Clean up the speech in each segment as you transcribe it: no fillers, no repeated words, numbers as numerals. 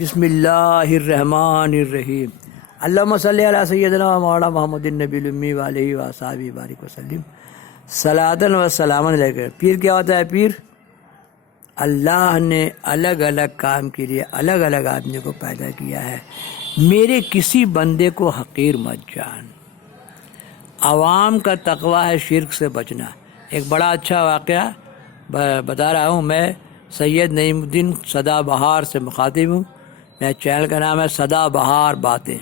بسم اللہ الرحمن الرحیم اللہم صلی علی سیدنا و مولانا محمد النبی الامی وآلہ وصحبہ بارک وسلم صلاۃ و سلام علیہ۔ پیر کیا ہوتا ہے؟ پیر اللہ نے الگ الگ کام کے لیے الگ الگ آدمی کو پیدا کیا ہے۔ میرے کسی بندے کو حقیر مت جان۔ عوام کا تقویٰ ہے شرک سے بچنا۔ ایک بڑا اچھا واقعہ بتا رہا ہوں۔ میں سید نعیم الدین سدا بہار سے مخاطب ہوں۔ میرے چینل کا نام ہے سدا بہار باتیں۔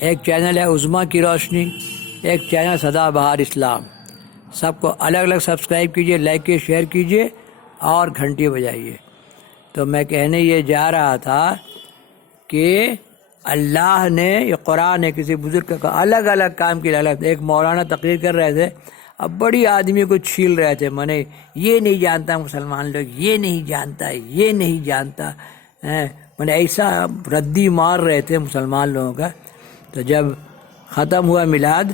ایک چینل ہے عظمیٰ کی روشنی، ایک چینل سدا بہار اسلام۔ سب کو الگ الگ سبسکرائب کیجئے، لائک کیجئے، شیئر کیجئے اور گھنٹی بجائیے۔ تو میں کہنے یہ جا رہا تھا کہ اللہ نے یہ قرآن ہے کسی بزرگ کا الگ الگ کام کے لیے ایک مولانا تقریر کر رہے تھے، اب بڑی آدمی کو چھیل رہے تھے، میں نے یہ نہیں جانتا مسلمان لوگ، یہ نہیں جانتا، یہ نہیں جانتا، میں نے ایسا ردی مار رہے تھے مسلمان لوگوں کا۔ تو جب ختم ہوا میلاد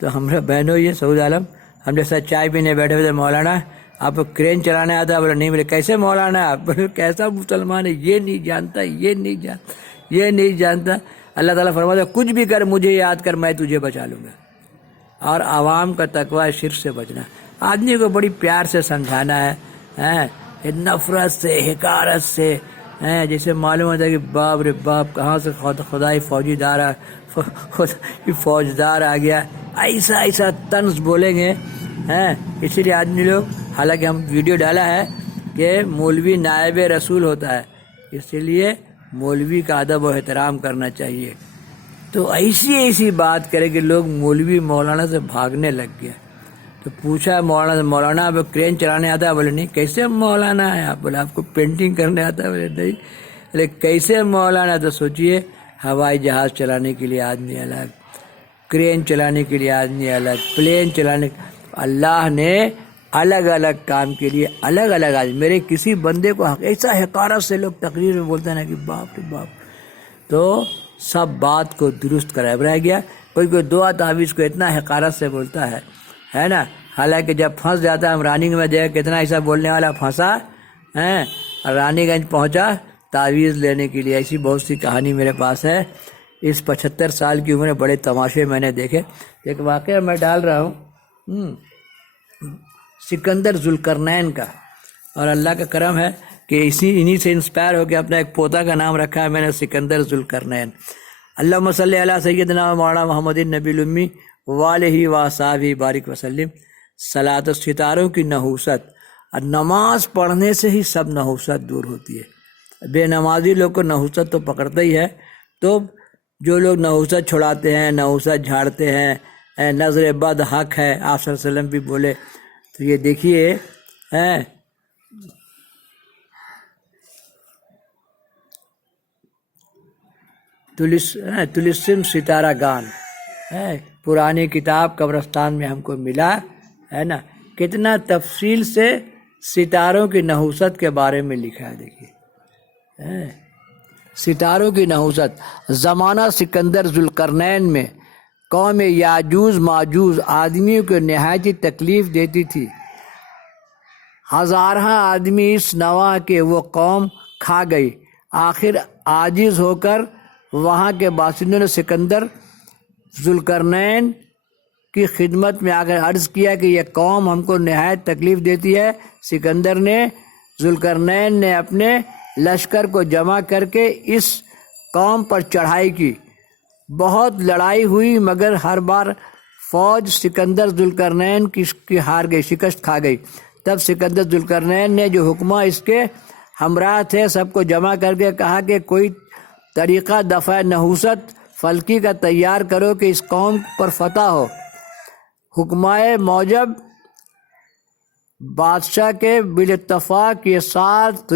تو ہمارے بہنوں یہ سعود عالم ہم نے ساتھ چائے پینے بیٹھے ہوئے تھے، مولانا آپ کو کرین چلانے آتا ہے؟ بولے نہیں۔ بولے کیسے مولانا ہے آپ؟ بولے کیسا مسلمان ہے، یہ نہیں جانتا، یہ نہیں جانتا، یہ نہیں جانتا۔ اللہ تعالیٰ فرماتا ہے کچھ بھی کر مجھے یاد کر، میں تجھے بچا لوں گا۔ اور عوام کا تقویٰ شرک سے بچنا۔ آدمی کو بڑی پیار سے سمجھانا ہے، نفرت سے، حقارت سے، جیسے معلوم ہوتا ہے کہ باپ رے باپ کہاں سے خدائی فوجدار آ گیا، ایسا ایسا طنز بولیں گے۔ اسی لیے آدمی لوگ، حالانکہ ہم ویڈیو ڈالا ہے کہ مولوی نائب رسول ہوتا ہے، اسی لیے مولوی کا ادب و احترام کرنا چاہیے۔ تو ایسی بات کرے کہ لوگ مولوی مولانا سے بھاگنے لگ گیا۔ تو پوچھا مولانا سے، مولانا آپ کرین چلانے آتا ہے؟ بولے نہیں۔ کیسے مولانا ہے آپ؟ بولے آپ کو پینٹنگ کرنے آتا ہے؟ بولے نہیں۔ بولے کیسے مولانا؟ تو سوچئے ہوائی جہاز چلانے کے لیے آدمی الگ، کرین چلانے کے لیے آدمی الگ، پلین چلانے۔ اللہ نے الگ الگ کام کے لیے الگ الگ آدمی۔ میرے کسی بندے کو ایسا حقارت سے لوگ تقریر میں بولتے ہیں نا کہ باپ رے باپ۔ تو سب بات کو درست کرا رہ گیا۔ کوئی دعا تعویذ کو اتنا حقارت سے بولتا ہے نا، حالانکہ جب پھنس جاتا ہے، ہم رانی گنج میں دیکھ کتنا ایسا بولنے والا پھنسا اور رانی گنج پہنچا تعویذ لینے کے لیے۔ ایسی بہت سی کہانی میرے پاس ہے۔ اس 75 سال کی عمر میں بڑے تماشے میں نے دیکھے۔ ایک واقعہ میں ڈال رہا ہوں سکندر ذوالقرنین کا، اور اللہ کا کرم ہے کہ انہی سے انسپائر ہو کے اپنا ایک پوتا کا نام رکھا ہے میں نے، سکندر ذوالقرنین۔ اللہم صلی علی سیدنا و مولانا محمد النبی الامی وآلہ وصحبہ بارک وسلم۔ صلاۃ ستاروں کی نحوست، اور نماز پڑھنے سے ہی سب نحوست دور ہوتی ہے۔ بے نمازی لوگ کو نحوست تو پکڑتا ہی ہے، تو جو لوگ نحوست چھڑاتے ہیں، نحوست جھاڑتے ہیں، نظر بد حق ہے، آپ صلی اللہ علیہ وسلم بھی بولے۔ تو یہ دیکھیے تلسم ستارہ گان، پرانی کتاب قبرستان میں ہم کو ملا ہے نا، کتنا تفصیل سے ستاروں کی نحوست کے بارے میں لکھا ہے۔ دیکھیے ستاروں کی نحوست۔ زمانہ سکندر ذوالقرنین میں قوم یاجوج ماجوج آدمیوں کو نہایت تکلیف دیتی تھی۔ ہزارہ آدمی اس نوا کے وہ قوم کھا گئی۔ آخر عاجز ہو کر وہاں کے باشندوں نے سکندر ذوالقرنین کی خدمت میں آ کر عرض کیا کہ یہ قوم ہم کو نہایت تکلیف دیتی ہے۔ سکندر نے ذوالقرنین نے اپنے لشکر کو جمع کر کے اس قوم پر چڑھائی کی۔ بہت لڑائی ہوئی مگر ہر بار فوج سکندر ذوالقرنین کی ہار گئی، شکست کھا گئی۔ تب سکندر ذوالقرنین نے جو حکماں اس کے ہمراہ تھے سب کو جمع کر کے کہا کہ کوئی طریقہ دفع نحوست فلکی کا تیار کرو کہ اس قوم پر فتح ہو۔ حکمائے موجب بادشاہ کے بالاتفاق یہ 7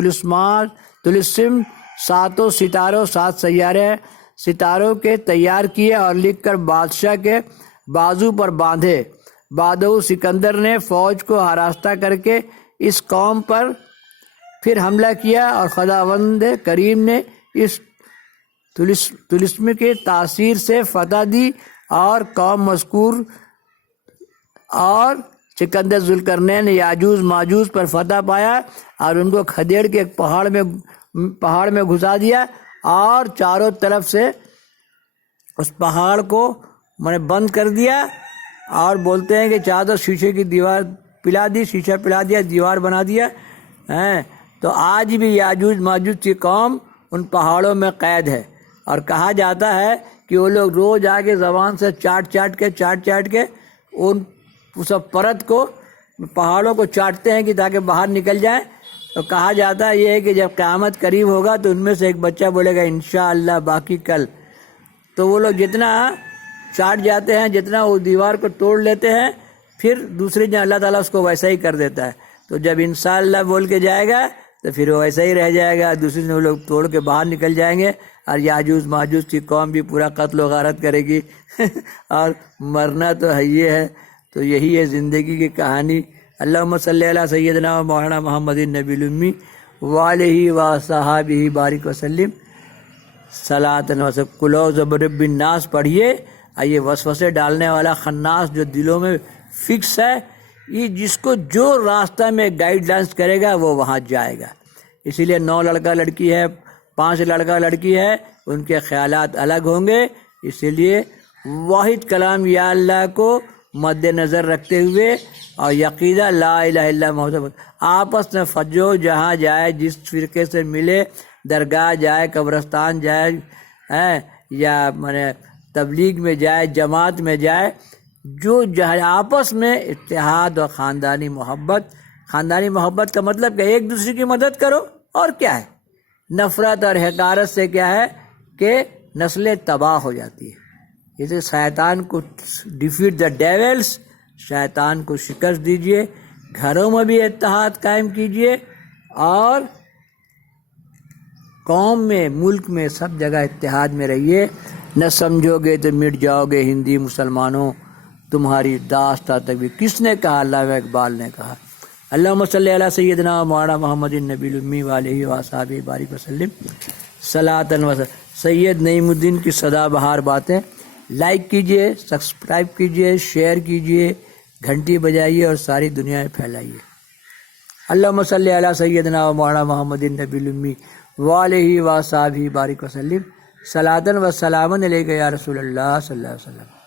طلسم، 7 ستاروں، 7 سیارے ستاروں کے تیار کیے اور لکھ کر بادشاہ کے بازو پر باندھے۔ بعدہ سکندر نے فوج کو ہراستہ کر کے اس قوم پر پھر حملہ کیا اور خداوند کریم نے اس طلسم کے تاثیر سے فتح دی اور قوم مذکور اور سکندر ذوالقرنین نے یاجوج ماجوج پر فتح پایا اور ان کو کھدیڑ کے ایک پہاڑ میں پہاڑ میں گھسا دیا اور چاروں طرف سے اس پہاڑ کو میں نے بند کر دیا، اور بولتے ہیں کہ چادر شیشے کی دیوار پلا دی، شیشہ پلا دیا، دیوار بنا دیا ہیں۔ تو آج بھی یاجوج ماجوج کی قوم ان پہاڑوں میں قید ہے، اور کہا جاتا ہے کہ وہ لوگ روز آ کے زبان سے چاٹ چاٹ کے ان سب پرت کو، پہاڑوں کو چاٹتے ہیں کہ تاکہ باہر نکل جائیں۔ تو کہا جاتا ہے یہ ہے کہ جب قیامت قریب ہوگا تو ان میں سے ایک بچہ بولے گا انشاءاللہ باقی کل۔ تو وہ لوگ جتنا چاٹ جاتے ہیں، جتنا وہ دیوار کو توڑ لیتے ہیں، پھر دوسری جگہ اللہ تعالیٰ اس کو ویسا ہی کر دیتا ہے۔ تو جب انشاءاللہ بول کے جائے گا تو پھر وہ ویسا ہی رہ جائے گا، دوسری جگہ وہ لوگ توڑ کے باہر نکل جائیں گے، اور یاجوج ماجوج کی قوم بھی پورا قتل و غارت کرے گی اور مرنا تو ہے یہ ہے۔ تو یہی ہے زندگی کی کہانی۔ اللہم صلی علی سیدنا و مولانا محمد النبی الامی وعلیہ وصحابہ بارک وسلم صلاۃ و قل اعوذ برب الناس پڑھیے۔ یہ وسوسے ڈالنے والا خناس جو دلوں میں فکس ہے، یہ جس کو جو راستہ میں گائیڈ لائنس کرے گا وہ وہاں جائے گا۔ اسی لیے 9 لڑکا لڑکی ہے، 5 لڑکا لڑکی ہے، ان کے خیالات الگ ہوں گے۔ اسی لیے واحد کلام یا اللہ کو مد نظر رکھتے ہوئے اور یقیدہ لا الہ الا محمد آپس میں فجو، جہاں جائے، جس فرقے سے ملے، درگاہ جائے، قبرستان جائے، یا تبلیغ میں جائے، جماعت میں جائے، جو آپس میں اتحاد اور خاندانی محبت کا مطلب کہ ایک دوسرے کی مدد کرو، اور کیا ہے؟ نفرت اور حقارت سے کیا ہے کہ نسلیں تباہ ہو جاتی ہے۔ اسے شیطان کو ڈیفیٹ دا ڈیولز، شیطان کو شکست دیجئے، گھروں میں بھی اتحاد قائم کیجئے، اور قوم میں، ملک میں، سب جگہ اتحاد میں رہیے۔ نہ سمجھو گے تو مٹ جاؤ گے ہندی مسلمانوں، تمہاری داستان تک بھی۔ کس نے کہا؟ علامہ اقبال نے کہا۔ اللہم صلی علی سیدنا مولانا محمد النبی الامی وعلیہ وصحبہ بارک وسلم صلاۃ و سید نعیم الدین کی سدا بہار باتیں لائک کیجئے، سبسکرائب کیجئے، شیئر کیجئے، گھنٹی بجائیے اور ساری دنیا میں پھیلائیے۔ اللہم صلی علی سیدنا مولانا محمد النبی الامی وعلیہ وصحبہ بارک وسلم صلاۃ و سلام علیک یا رسول اللہ صلی اللہ علیہ وسلم۔